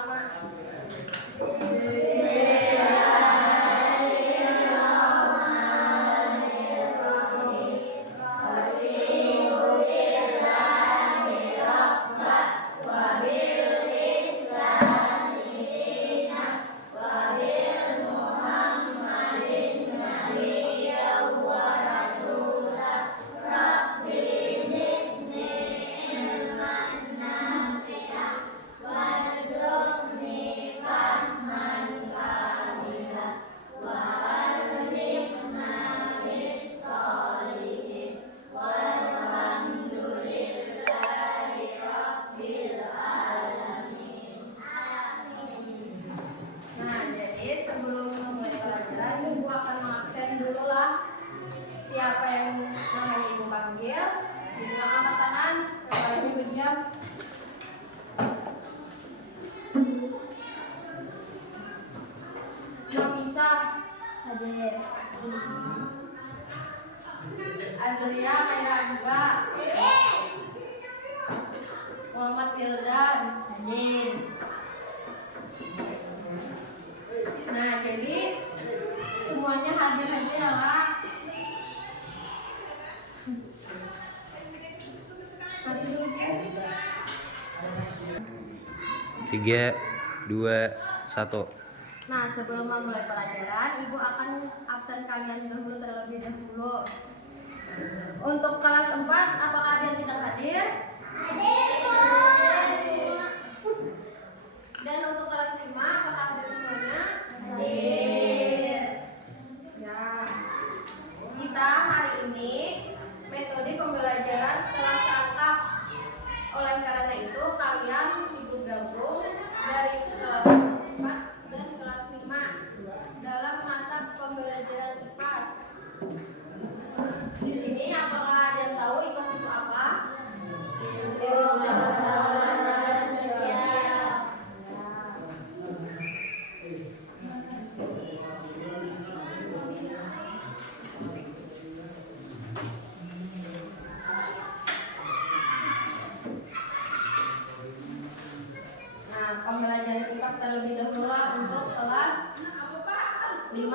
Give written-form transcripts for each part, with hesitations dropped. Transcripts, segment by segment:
bersama-sama. Siapa yang namanya ibu panggil, ibu angkat tangan, kepalanya berdiam. Nafisa hadir. Azlia Maira juga. Muhammad Wildan hadir. Nah, jadi semuanya hadir aja ya, Kak. 3, 2, 1. Nah, sebelum memulai pelajaran, Ibu akan absen kalian dahulu terlebih dahulu. Untuk kelas 4, apakah ada yang tidak hadir? Hadir. Dan untuk kelas 5, apakah hadir semuanya? Hadir. Ya. Kita hari ini metode pembelajaran kelas rangkap. Oleh karena itu, kalian Ibu gabung dari kelas 4 dan kelas 5 dalam mata pembelajaran IPAS. Di sini apakah ada yang tahu IPAS itu apa? Pembelajaran IPAS terlebih dahulu untuk kelas 5.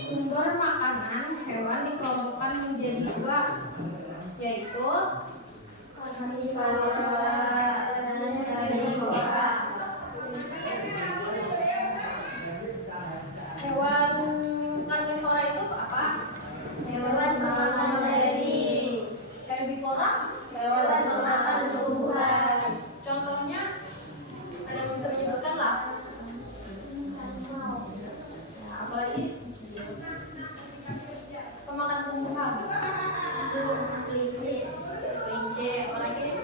Sumber makanan hewan dikelompokkan menjadi 2, yaitu karnivora dan herbivora. Hewan karnivora itu apa? Hewan makan daging. Herbivora? Hewan makan tumbuhan. Contohnya, ada yang bisa menyebutkan lah. Apalagi? Pemakan tumbuhan. Kelinci. Apalagi?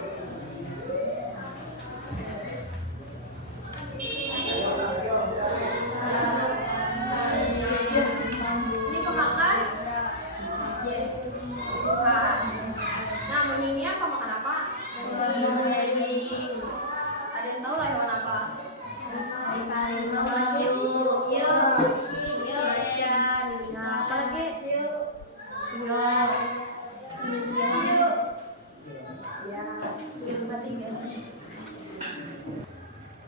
Ini pemakan tumbuhan. Nah, ini apa makan apa? Ada yang tahu lah hewan apa? Apalagi? Nah, apalagi? Ular. Ya,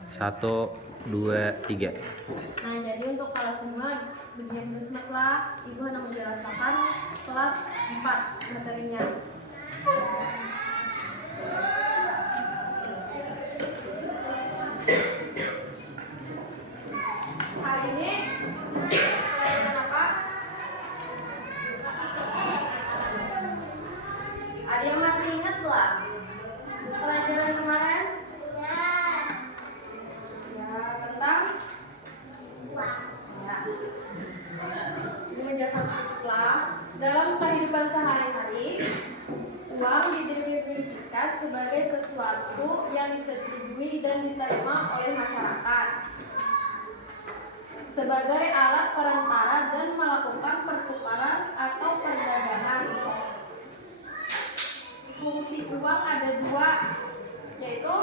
1, 2, 3. Nah, jadi untuk kelas 5 bagian bismillah, Ibu hendak menjelaskan kelas 4 materinya. Hari ini pelajaran apa? Ada yang masih ingat lah pelajaran kemarin? Ya, tentang ini menjelaskan sedikitlah. Dalam kehidupan sehari-hari, uang didefinisikan sebagai sesuatu yang disetujui dan diterima oleh masyarakat sebagai alat perantara dan melakukan pertukaran atau perdagangan. Fungsi uang ada 2, yaitu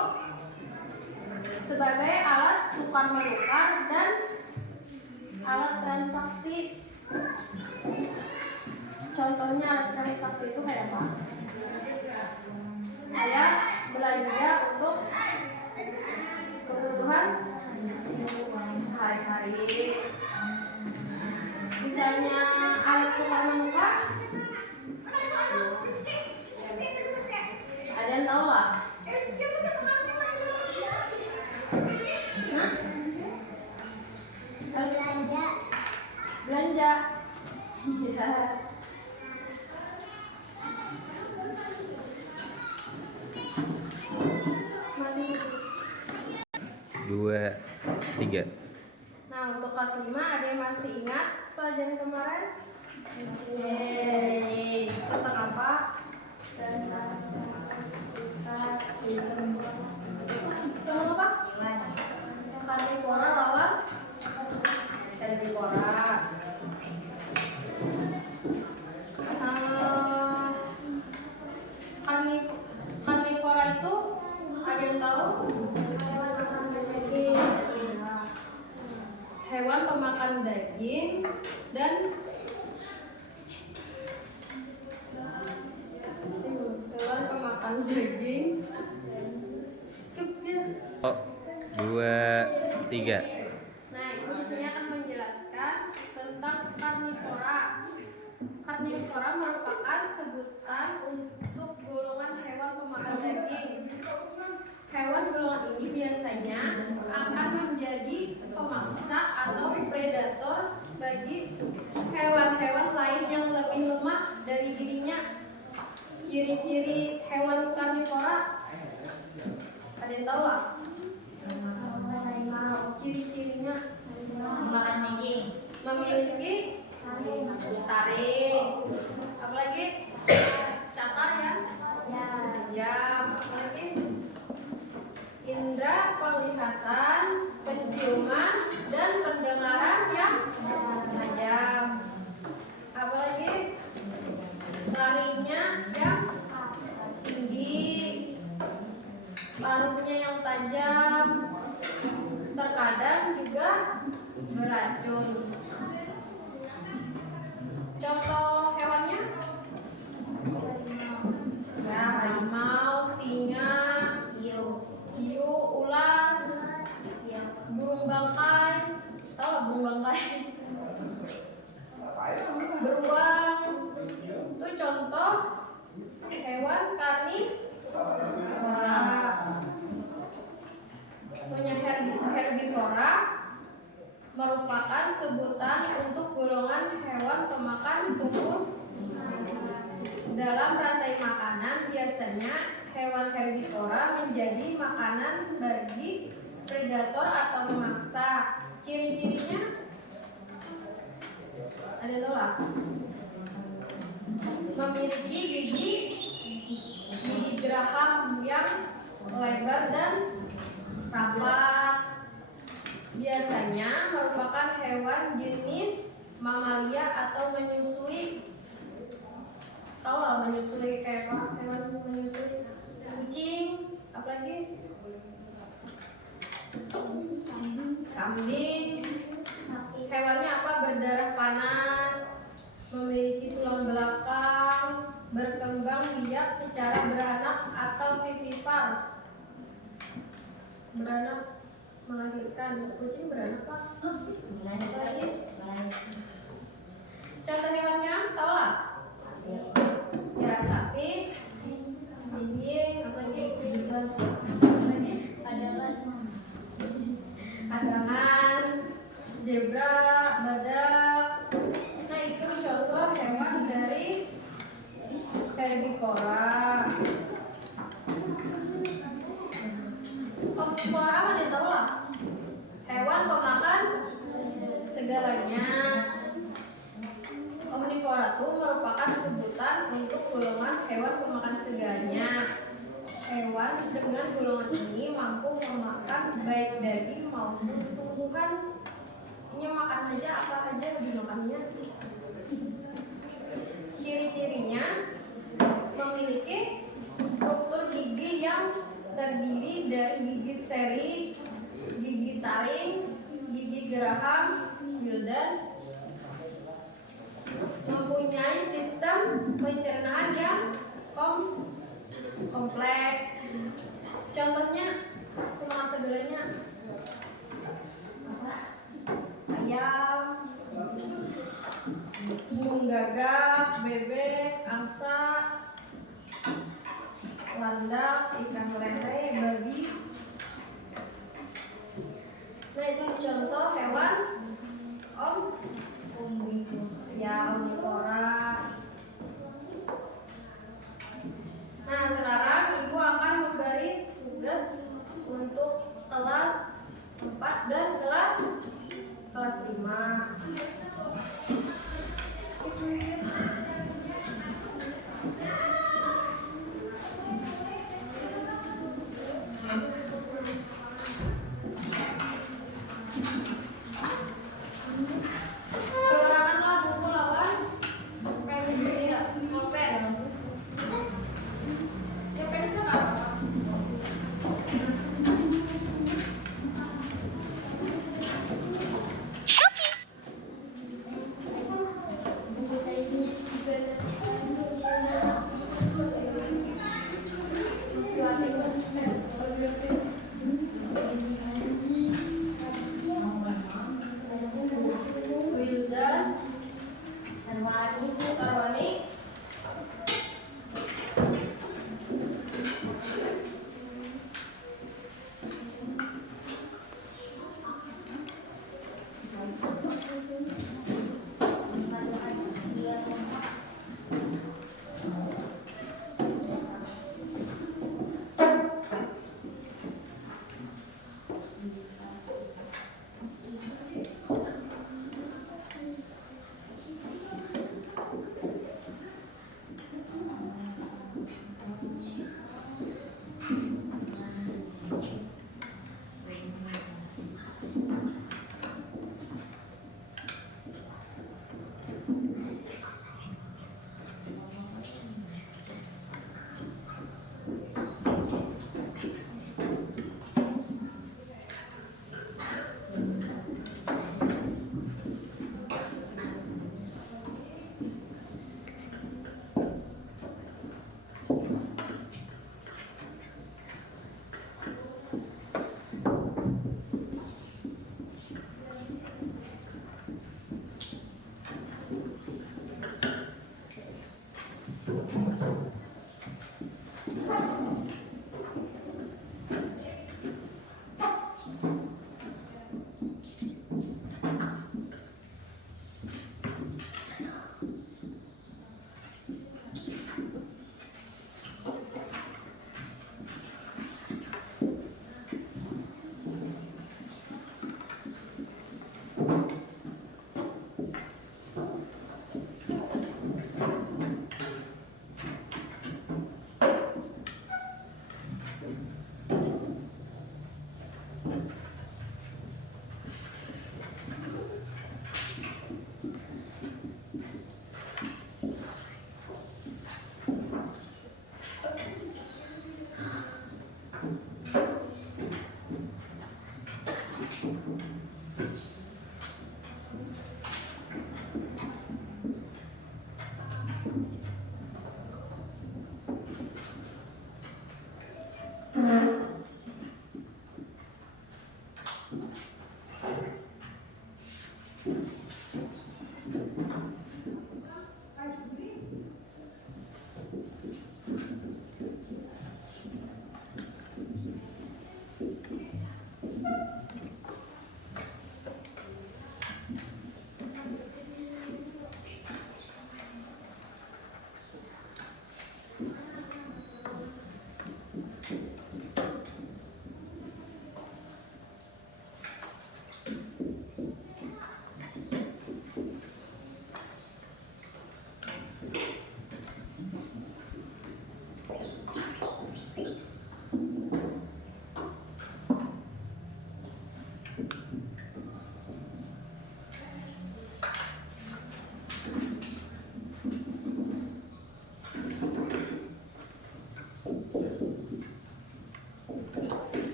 sebagai alat tukar menukar dan alat transaksi. Contohnya alat transaksi itu kayak apa? Kayak belanja untuk 2, 3. Nah, untuk kelas 5 ada yang masih ingat pelajaran kemarin? Yeay. Tentang apa? Tentang apa? Karnivora lawan herbivora. Karnivora itu ada yang tahu? Hewan pemakan daging dan hewan pemakan daging. Skip dia. 2, 3. Nah, ibu di sini akan menjelaskan tentang karnivora. Karnivora merupakan sebutan untuk golongan hewan pemakan daging. Hewan golongan ini biasanya akan menjadi pemangsa atau predator bagi hewan-hewan lain yang lebih lemah dari dirinya. Ciri-ciri hewan karnivora ada yang tahu lah? Ciri-cirinya Makan daging. memiliki taring, apalagi catar ya, jam, apalagi indera penglihatan, penciuman, dan pendengaran yang tajam, apalagi larinya yang tinggi, paruhnya yang tajam, terkadang juga beracun. Contoh hewannya ya, harimau, singa, hiu, ular, burung bangkai. Tahu lah burung bangkai? Beruang. Itu contoh hewan karnivora. Punya herbivora merupakan sebutan untuk golongan hewan pemakan tumbuh. Dalam rantai makanan, biasanya hewan herbivora menjadi makanan bagi predator atau pemangsa. Ciri-cirinya ada tahu lah? Memiliki gigi geraham yang lebar dan rapat. Biasanya merupakan hewan jenis mamalia atau menyusui. Tahu lah menyusui kayak apa? Hewan menyusui kucing, apalagi kambing. Hewannya apa? Berdarah panas, memiliki tulang belakang, berkembang biak secara beranak atau vivipar. Beranak melahirkan. Kucing beranak pak? Lagi. Contoh hewannya tahu lah? Ya, sapi, anjing, apa lagi? Adangan, zebra, badak. Nah, itu contoh hewan dari herbivora. Omnivora apa dia tahu lah? Hewan pemakan segalanya. Omnivora itu merupakan sebutan untuk golongan hewan pemakan segalanya. Hewan dengan golongan ini mampu memakan baik daging maupun tumbuhan. Ini makan aja apa aja dimakannya. Ciri-cirinya memiliki struktur gigi yang terdiri dari gigi seri, gigi taring, gigi geraham, dan mempunyai sistem pencernaan yang kompleks. Contohnya pemakan segalanya ayam, burung gagak, bebek, angsa, landak, ikan lele, babi. Nah, itu contoh hewan omnivora. Nah, sekarang ibu akan memberi tugas untuk kelas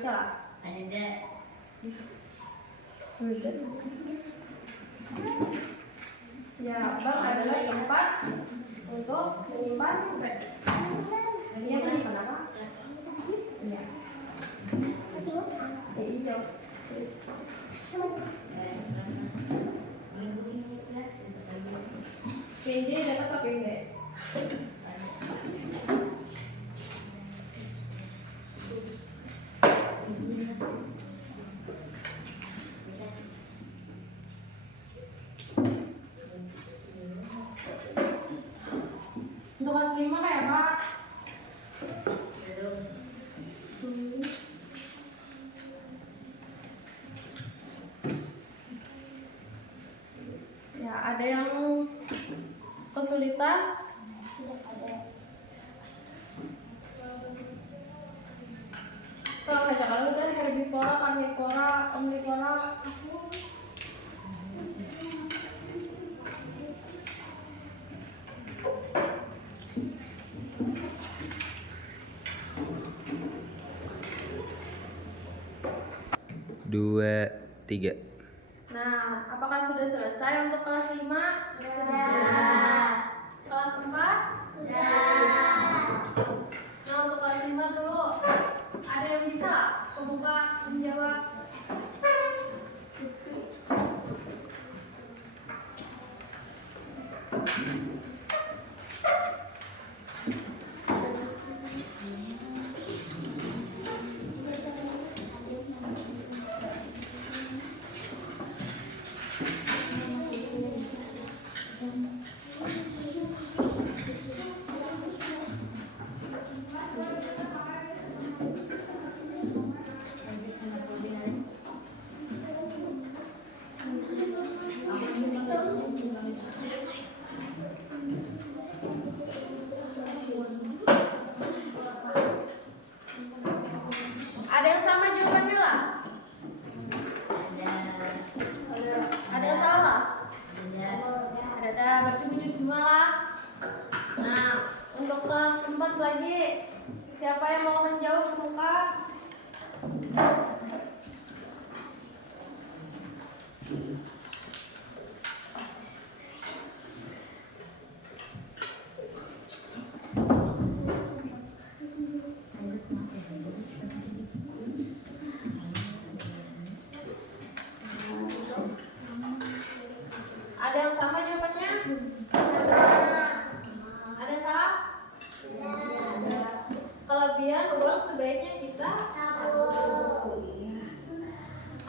celah. Ada. Ya, bank adalah tempat untuk menyimpan kredit. Dia menyimpan apa? Iya. Hijau. PND dapat apa PND? Untuk kelas 5 kayak apa? Ya, ada yang kesulitan? Tuh, aja kalau kan herbivora, karnivora, omnivora. Dua, tiga. Nah, apakah sudah selesai untuk kelas 5? Sudah. Kelas 4? Sudah. Nah, untuk kelas 5 dulu. Ada yang bisa kebuka menjawab? Ada yang sama jawabannya lah? Ada yang salah? Ada, berarti lucu semua lah. Nah, untuk kelas 4 lagi, siapa yang mau menjawab buka? Ada yang sama jawabannya? Ada yang salah? Kelebihan uang sebaiknya kita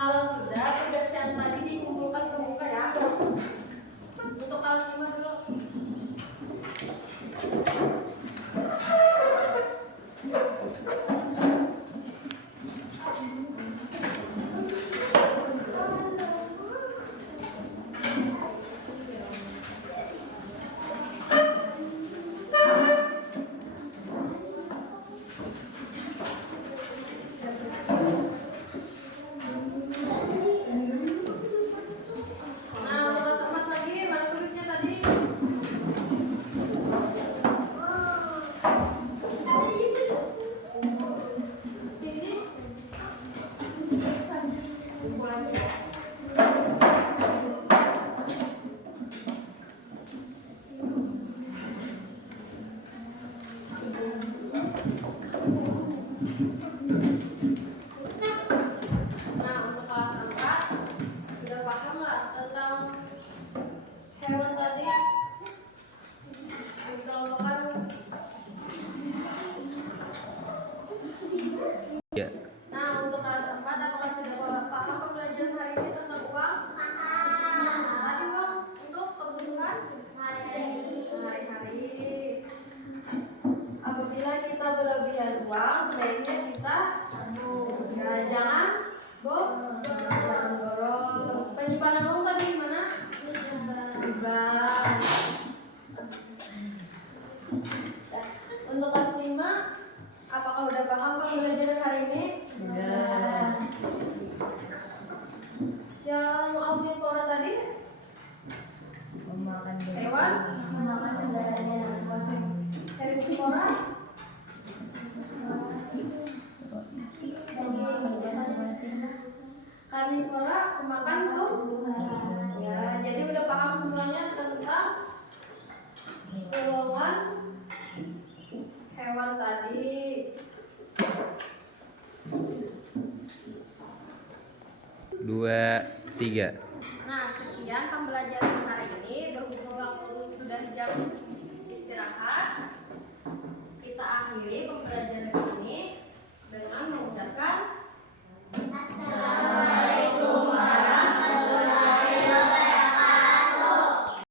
kalau sudah tugas yang tadi dikumpulkan ke buka ya. Untuk kelas 5 dulu. Nah, untuk kelas 4 lagi, mana tulisnya tadi? Ini. Nah, untuk kelas 4 sudah paham nggak tentang hewan tadi? Dikelompokkan. Ya. Nah, untuk kelas 4 apakah sudah paham pembelajaran hari ini tentang uang? Nah, tadi uang untuk kebutuhan sehari-hari. Apabila kita berlebihan uang, sebaiknya kita jangan borong. Terus penyimpanan uang tadi di mana? Di bank. Untuk kelas 5, apakah udah paham pembelajaran hari ini? Sudah. Yang omnivora tadi? Memakan Hewan? Memakan segalanya. Herbivora? karnivora pemakan tumbuhan. Ya, jadi udah paham semuanya tentang golongan hewan tadi. Dua, tiga. Nah,